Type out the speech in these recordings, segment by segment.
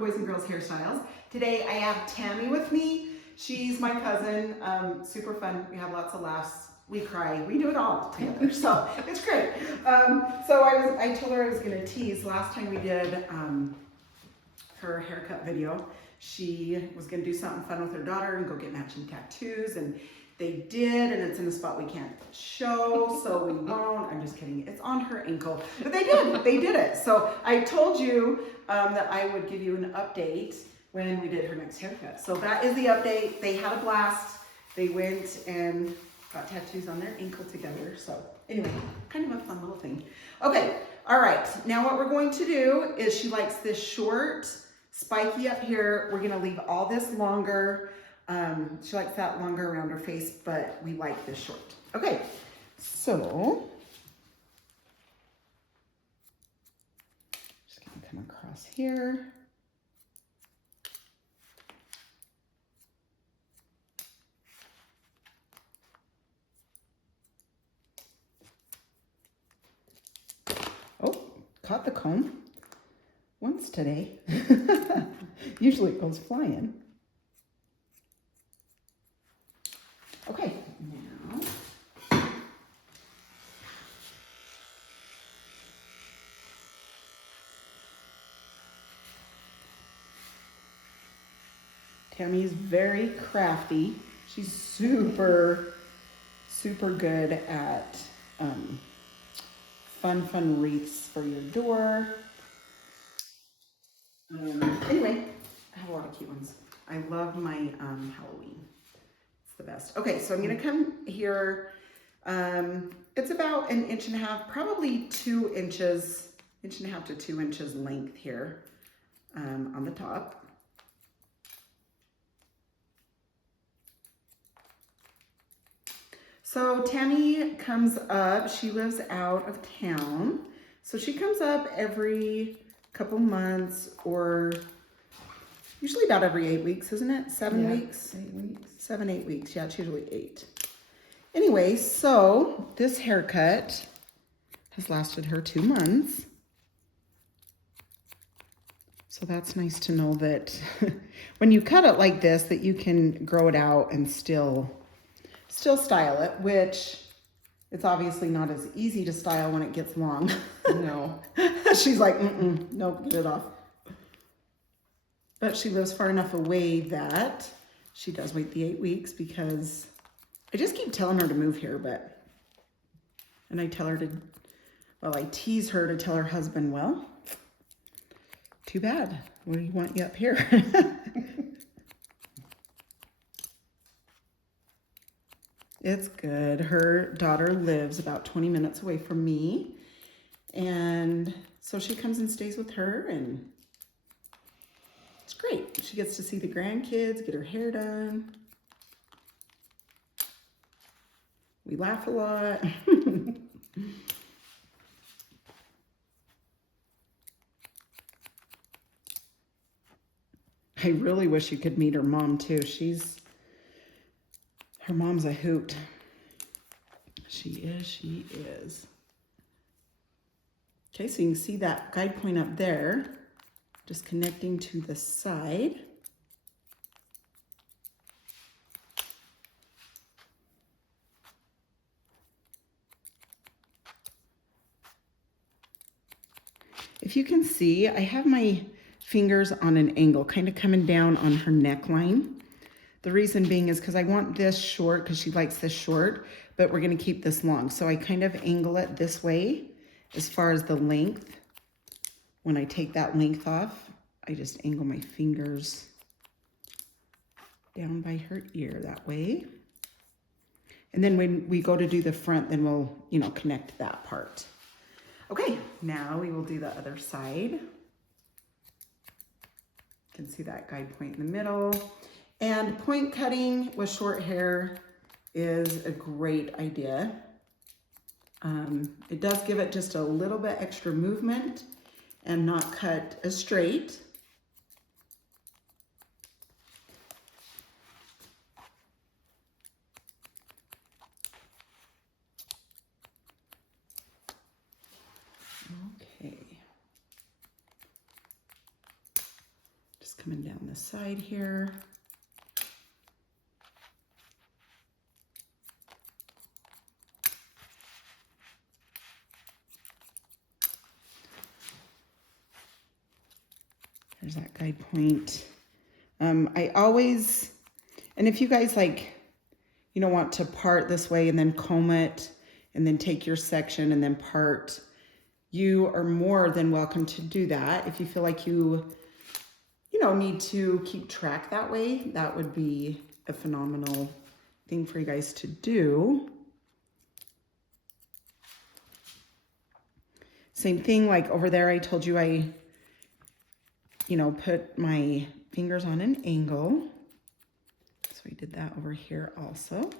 Boys and Girls Hairstyles. Today I have Tammy with me. She's my cousin, super fun. We have lots of laughs. We cry. We do it all together, so it's great. So I told her I was gonna tease. Last time we did her haircut video, she was gonna do something fun with her daughter and go get matching tattoos, and they did, and it's in a spot we can't show, so we won't. I'm just kidding. It's on her ankle, but they did it. So I told you that I would give you an update when we did her next haircut. So that is the update. They had a blast. They went and got tattoos on their ankle together. So anyway, kind of a fun little thing. Okay, all right. Now what we're going to do is, she likes this short, spiky up here. We're gonna leave all this longer. She likes that longer around her face, but we like this short. Okay, so just gonna come across here. Oh, caught the comb once today. Usually it goes flying. Okay, now Tammy is very crafty. She's super good at fun wreaths for your door. Anyway, I have a lot of cute ones. I love my Halloween. It's the best. Okay, so I'm gonna come here. It's about 1.5 inches, probably 2 inches, 1.5 inches to 2 inches length here on the top. So Tammy comes up, she lives out of town. So she comes up every couple months, or usually about every 8 weeks, isn't it? 7 weeks? 8 weeks. 7, 8 weeks. Yeah, it's usually 8. Anyway, so this haircut has lasted her 2 months. So that's nice to know that when you cut it like this, that you can grow it out and still style it, which it's obviously not as easy to style when it gets long. No. She's like, nope, get it off. But she lives far enough away that she does wait the 8 weeks, because I just keep telling her to move here, and I tell her to, well, I tease her to tell her husband, well, too bad. We want you up here. It's good. Her daughter lives about 20 minutes away from me, and so she comes and stays with her, and it's great. She gets to see the grandkids, get her hair done. We laugh a lot. I really wish you could meet her mom too. Her mom's a hoot. She is. Okay, so you can see that guide point up there, just connecting to the side. If you can see, I have my fingers on an angle, kind of coming down on her neckline. The reason being is because I want this short, because she likes this short, but we're going to keep this long. So I kind of angle it this way as far as the length. When I take that length off, I just angle my fingers down by her ear that way. And then when we go to do the front, then we'll, connect that part. Okay, now we will do the other side. You can see that guide point in the middle. And point cutting with short hair is a great idea. It does give it just a little bit extra movement and not cut as straight. Okay. coming down the side here. There's that guide point. I always, and if you guys like, you know, want to part this way and then comb it and then take your section and then part, you are more than welcome to do that. If you feel like you know, need to keep track that way, that would be a phenomenal thing for you guys to do. Same thing, like over there, I told you I, you know, put my fingers on an angle. So we did that over here also.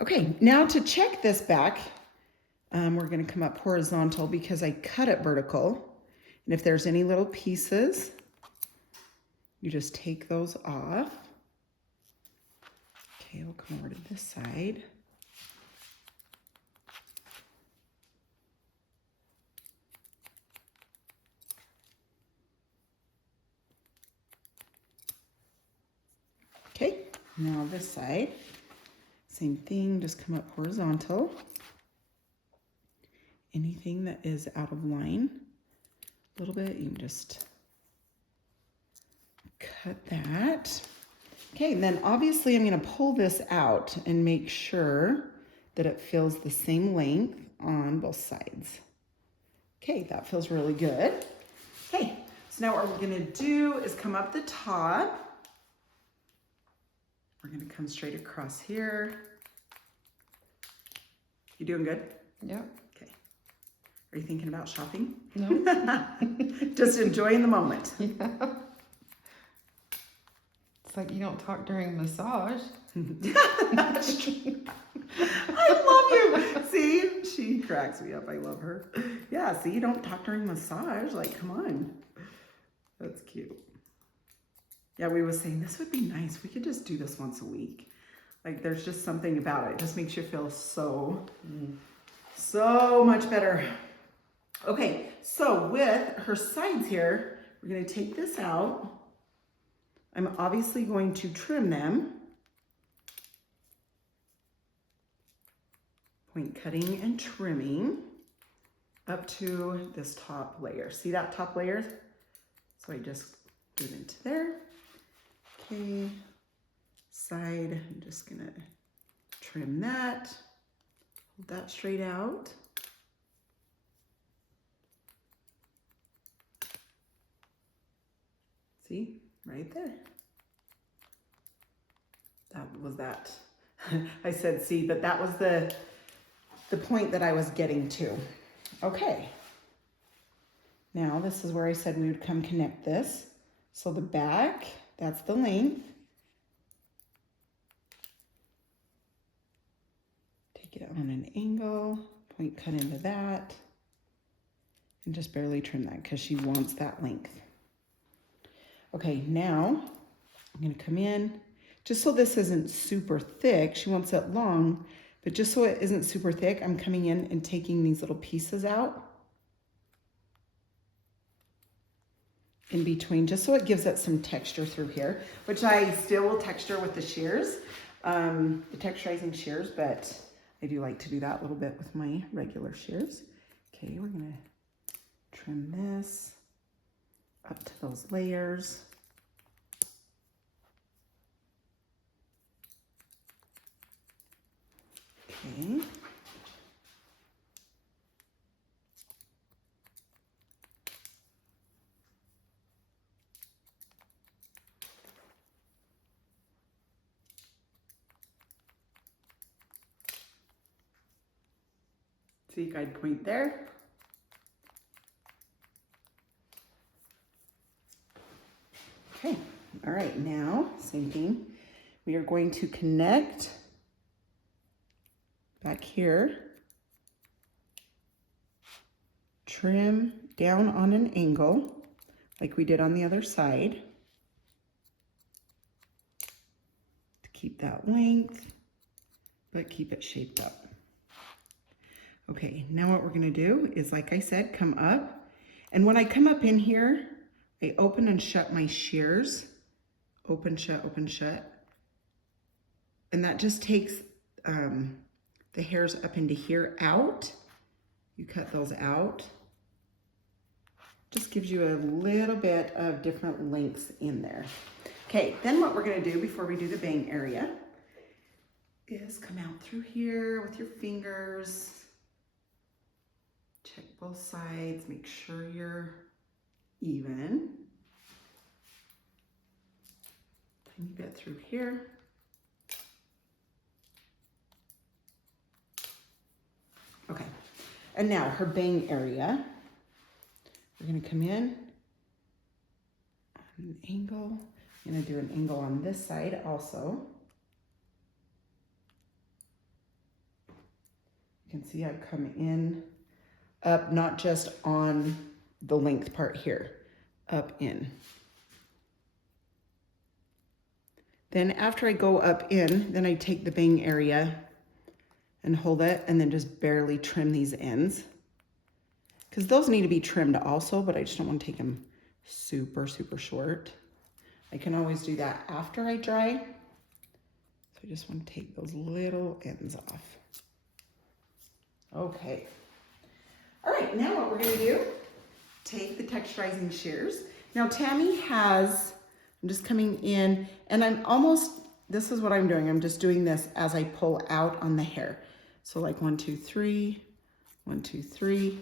Okay, now to check this back, we're going to come up horizontal because I cut it vertical. And if there's any little pieces, you just take those off. Okay, we'll come over to this side. Okay, now this side, same thing, just come up horizontal. Anything that is out of line a little bit, you can just cut that. Okay, and then obviously I'm going to pull this out and make sure that it feels the same length on both sides. Okay, that feels really good. Okay, so now what we're going to do is come up the top. We're going to come straight across here. You doing good? Yep. Okay. Are you thinking about shopping? No. Just enjoying the moment. Yeah. It's like you don't talk during massage. That's true. I love you. See, she cracks me up. I love her. Yeah, see, you don't talk during massage. Like, come on. That's cute. Yeah, we were saying this would be nice. We could just do this once a week. Like, there's just something about it. It just makes you feel so much better. Okay, so with her sides here, we're going to take this out. I'm obviously going to trim them. Point cutting and trimming up to this top layer. See that top layer? So I just do it into there. Okay, side, I'm just gonna trim that, hold that straight out. See, right there. That was that. I said see, but that was the point that I was getting to. Okay. Now this is where I said we would come connect this. So the back, that's the length. Take it on an angle, point cut into that, and just barely trim that because she wants that length. Okay, now I'm gonna come in, just so this isn't super thick, she wants it long, but just so it isn't super thick, I'm coming in and taking these little pieces out in between, just so it gives it some texture through here, which I still will texture with the shears, the texturizing shears, but I do like to do that a little bit with my regular shears. Okay, we're gonna trim this up to those layers. Okay. See, guide point there. Okay, all right, now, same thing. We are going to connect back here, trim down on an angle, like we did on the other side, to keep that length, but keep it shaped up. Okay, now what we're gonna do is, like I said, come up. And when I come up in here, I open and shut my shears. Open, shut, open, shut. And that just takes the hairs up into here out. You cut those out. Just gives you a little bit of different lengths in there. Okay, then what we're gonna do before we do the bang area is come out through here with your fingers. Check both sides, make sure you're even. Tiny bit through here. Okay, and now her bang area. We're gonna come in on an angle. I'm gonna do an angle on this side also. You can see I've come in up, not just on the length part here, up in. Then after I go up in, then I take the bang area and hold it and then just barely trim these ends. Because those need to be trimmed also, but I just don't want to take them super, super short. I can always do that after I dry. So I just want to take those little ends off. Okay. All right, now what we're gonna do, take the texturizing shears. Now Tammy has, I'm just coming in and I'm almost, this is what I'm doing. I'm just doing this as I pull out on the hair. So like 1, 2, 3, 1, 2, 3.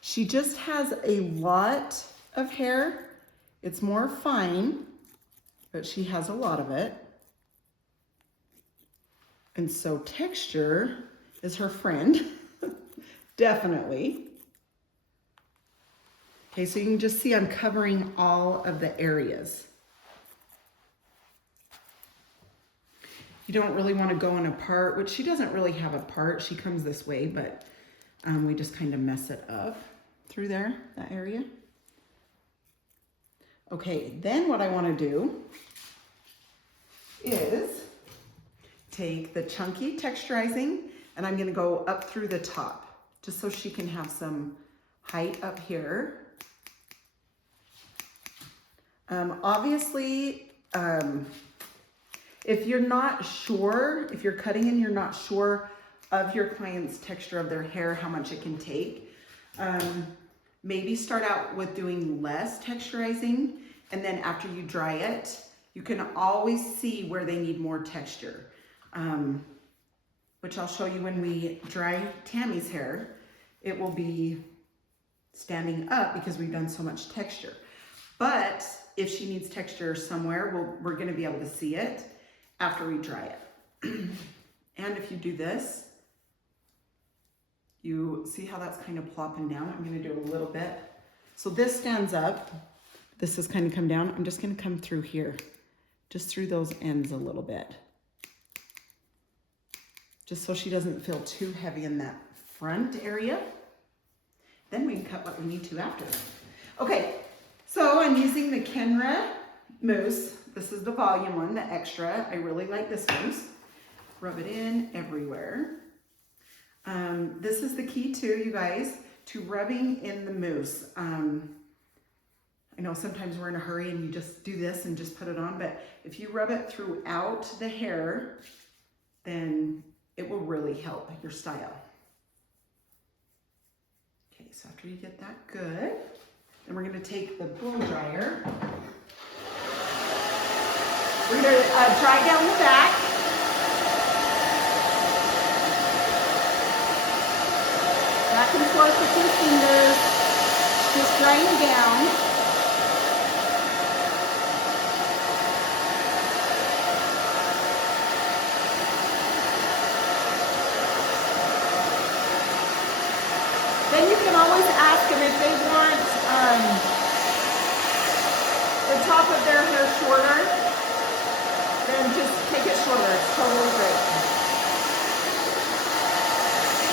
She just has a lot of hair. It's more fine, but she has a lot of it. And so texture is her friend, definitely. Okay, so you can just see I'm covering all of the areas. You don't really want to go in a part, which she doesn't really have a part. She comes this way, but we just kind of mess it up through there, that area. Okay, then what I want to do is take the chunky texturizing and I'm going to go up through the top just so she can have some height up here. Obviously, if you're not sure, if you're cutting and you're not sure of your client's texture of their hair, how much it can take, maybe start out with doing less texturizing, and then after you dry it, you can always see where they need more texture, which I'll show you when we dry Tammy's hair. It will be standing up because we've done so much texture. But if she needs texture somewhere, we're gonna be able to see it after we dry it. And if you do this, you see how that's kind of plopping down? I'm gonna do a little bit. So this stands up. This has kind of come down. I'm just gonna come through here, just through those ends a little bit. Just so she doesn't feel too heavy in that front area. Then we can cut what we need to after. Okay, so I'm using the Kenra mousse. This is the volume one, the extra. I really like this mousse. Rub it in everywhere. This is the key too, you guys, to rubbing in the mousse. I know sometimes we're in a hurry and you just do this and just put it on, but if you rub it throughout the hair, then it will really help your style. Okay, so after you get that good, then we're gonna take the blow dryer. We're gonna dry down the back. Back and forth with your fingers, just drying down. Then you can always ask them if they want the top of their hair shorter, then just take it shorter. It's totally great.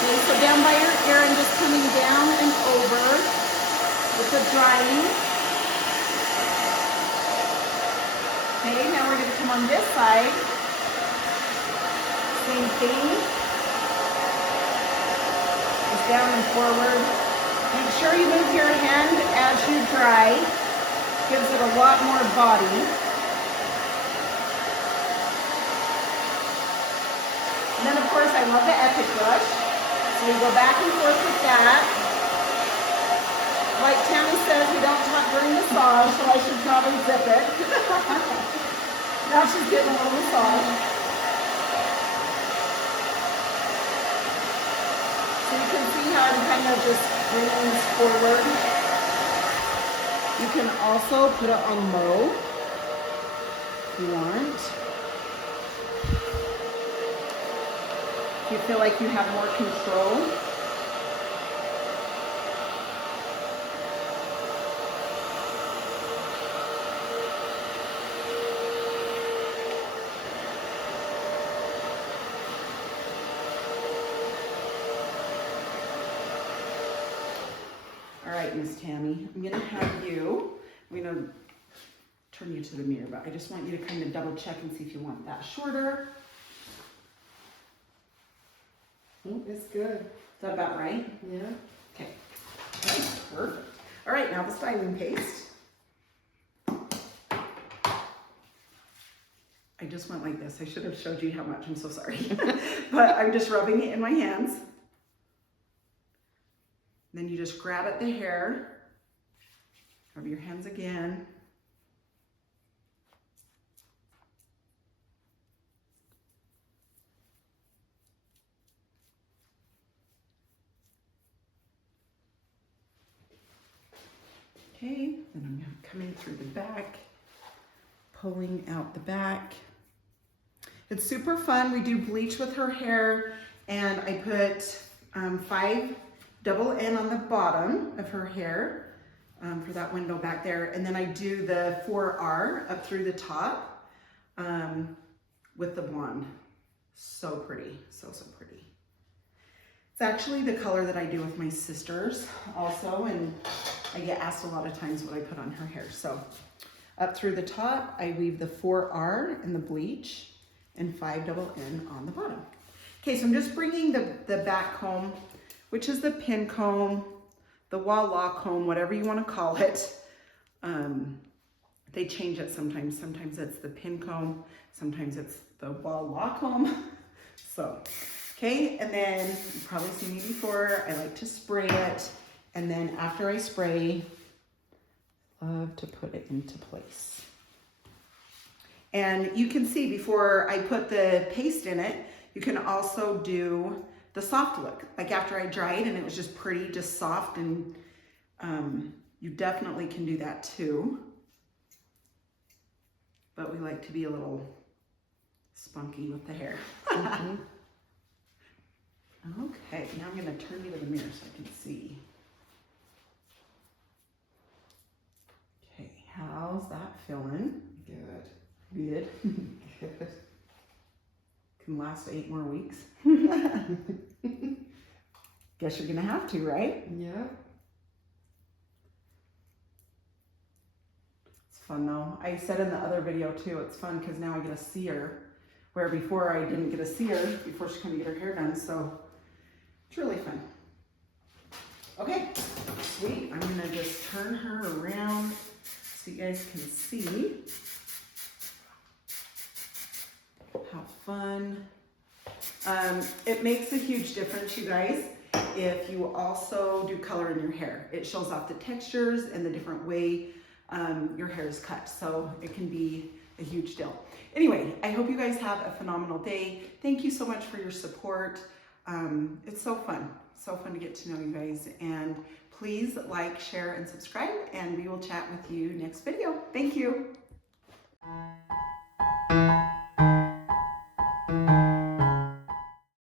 Okay, so down by your ear and just coming down and over with the drying. Okay, now we're going to come on this side. Same thing. Just down and forward. Make sure you move your hand as you dry. Gives it a lot more body. And then of course I love the epic brush. So we go back and forth with that. Like Tammy says, we don't talk during massage, so I should probably zip it. Now she's getting a little massage. So you can see how I'm kind of just bringing this forward. You can also put it on low if you want. If you feel like you have more control. All right, Miss Tammy, I'm gonna have you, I'm gonna turn you to the mirror, but I just want you to kind of double check and see if you want that shorter. Oh, it's good. Is that about right? Yeah. Okay, that's perfect. All right, now the styling paste. I just went like this. I should have showed you how much, I'm so sorry. But I'm just rubbing it in my hands. Then you just grab at the hair, rub your hands again. Okay, then I'm coming through the back, pulling out the back. It's super fun. We do bleach with her hair, and I put 5 double N on the bottom of her hair for that window back there. And then I do the 4R up through the top with the blonde. So pretty, so pretty. It's actually the color that I do with my sisters also, and I get asked a lot of times what I put on her hair. So up through the top, I weave the 4R in the bleach and 5 double N on the bottom. Okay, so I'm just bringing the back comb, which is the pin comb, the wah-wah comb, whatever you want to call it. They change it sometimes. Sometimes it's the pin comb, sometimes it's the wah-wah comb. So, okay, and then you've probably seen me before. I like to spray it, and then after I spray, I love to put it into place. And you can see before I put the paste in it, you can also do the soft look, like after I dried and it was just pretty, just soft, and you definitely can do that too. But we like to be a little spunky with the hair. Mm-hmm. Okay, now I'm gonna turn you to the mirror so I can see. Okay, how's that feeling? Good. Good. Good. Can last 8 more weeks. Guess you're gonna have to, right? Yeah. It's fun though. I said in the other video too, it's fun because now I get to see her, where before I didn't get to see her before she came to get her hair done, so it's really fun. Okay, sweet. I'm gonna just turn her around so you guys can see how fun. It makes a huge difference, you guys, if you also do color in your hair. It shows off the textures and the different way your hair is cut, so it can be a huge deal. Anyway, I hope you guys have a phenomenal day. Thank you so much for your support. It's so fun to get to know you guys, and please like, share, and subscribe, and we will chat with you next video. Thank you.